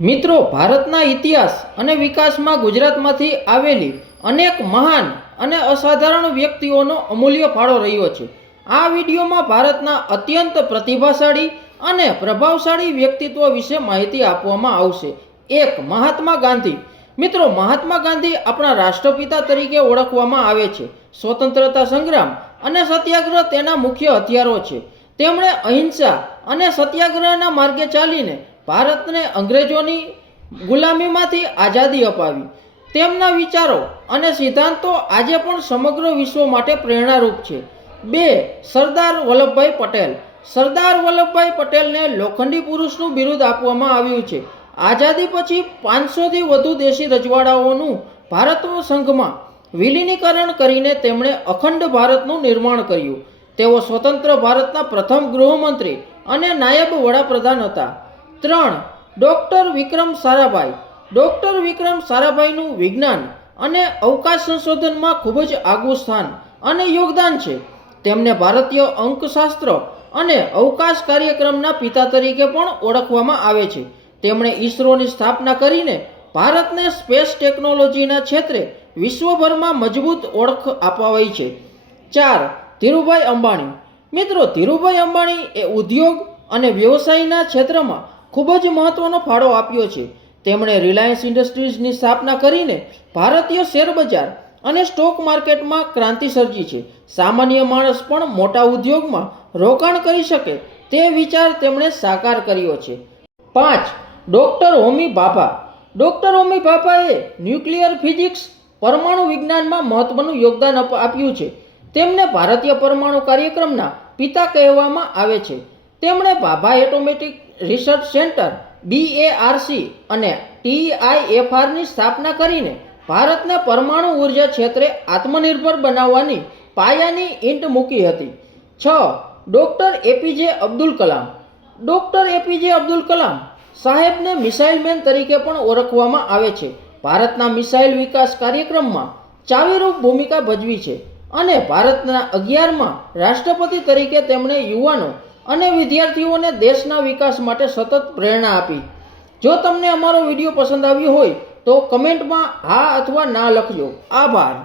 મિત્રો, ભારતના ઇતિહાસ અને વિકાસમાં ગુજરાતમાંથી આવેલી અનેક મહાન અને અસાધારણ વ્યક્તિઓનો અમૂલ્ય ફાળો રહ્યો છે. આ વિડીયોમાં ભારતના અત્યંત પ્રતિભાશાળી અને પ્રભાવશાળી વ્યક્તિત્વ વિશે માહિતી આપવામાં આવશે. 1. મહાત્મા ગાંધી. મિત્રો, મહાત્મા ગાંધી આપણા રાષ્ટ્રપિતા તરીકે ઓળખવામાં આવે છે. સ્વતંત્રતા સંગ્રામ અને સત્યાગ્રહ તેના મુખ્ય હથિયારો છે. તેમણે અહિંસા અને સત્યાગ્રહના માર્ગે ચાલીને ભારતને અંગ્રેજોની ગુલામીમાંથી આઝાદી અપાવી. તેમના વિચારો અને સિદ્ધાંતો આજે પણ સમગ્ર વિશ્વ માટે પ્રેરણારૂપ છે. 2. સરદાર વલ્લભભાઈ પટેલ. સરદાર વલ્લભભાઈ પટેલને લોખંડી પુરુષનું બિરુદ આપવામાં આવ્યું છે. આઝાદી પછી 500થી વધુ દેશી રજવાડાઓનું ભારત સંઘમાં વિલીનીકરણ કરીને તેમણે અખંડ ભારતનું નિર્માણ કર્યું. તેઓ સ્વતંત્ર ભારતના પ્રથમ ગૃહમંત્રી અને નાયબ વડાપ્રધાન હતા. 3. ડૉક્ટર વિક્રમ સારાભાઈ. ડૉક્ટર વિક્રમ સારાભાઈનું વિજ્ઞાન અને અવકાશ સંશોધનમાં ખૂબ જ આગવું સ્થાન અને યોગદાન છે. તેમને ભારતીય અંકશાસ્ત્ર અને અવકાશ કાર્યક્રમના પિતા તરીકે પણ ઓળખવામાં આવે છે. તેમણે ઇસરોની સ્થાપના કરીને ભારતને સ્પેસ ટેકનોલોજીના ક્ષેત્રે વિશ્વભરમાં મજબૂત ઓળખ અપાવી છે. 4. ધીરુભાઈ અંબાણી. મિત્રો, ધીરુભાઈ અંબાણી એ ઉદ્યોગ અને વ્યવસાયના ક્ષેત્રમાં ખૂબ જ મહત્વનો ફાળો આપ્યો છે. તેમણે રિલાયન્સ ઇન્ડસ્ટ્રીઝની સ્થાપના કરીને ભારતીય શેરબજાર અને સ્ટોક માર્કેટમાં ક્રાંતિ સર્જી છે. સામાન્ય માણસ પણ મોટા ઉદ્યોગમાં રોકાણ કરી શકે તે વિચાર તેમણે સાકાર કર્યો છે. 5. ડૉક્ટર હોમી ભાભા. ડૉક્ટર હોમી ભાભાએ ન્યુક્લિયર ફિઝિક્સ પરમાણુ વિજ્ઞાનમાં મહત્વનું યોગદાન આપ્યું છે. તેમને ભારતીય પરમાણુ કાર્યક્રમના પિતા કહેવામાં આવે છે. તેમણે Bhabha automatic research centre BARC અને TIFRની સ્થાપના કરીને ભારતને પરમાણુ ઉર્જા ક્ષેત્રે આત્મનિર્ભર બનાવવાની પાયાની ઈંટ મૂકી હતી. 6. Doctor APJ Abdul Kalam. Doctor APJ Abdul Kalam સાહેબને મિસાઇલ મેન તરીકે પણ ઓળખવામાં આવે છે. ભારતના મિસાઇલ વિકાસ કાર્યક્રમમાં ચાવીરૂપ ભૂમિકા ભજવી છે અને ભારતના 11મા રાષ્ટ્રપતિ તરીકે તેમણે યુવાનો અને વિદ્યાર્થીઓને દેશના વિકાસ માટે સતત પ્રેરણા આપી. જો તમને અમારો વિડીયો પસંદ આવ્યો હોય તો કમેન્ટમાં હા અથવા ના લખજો. આભાર.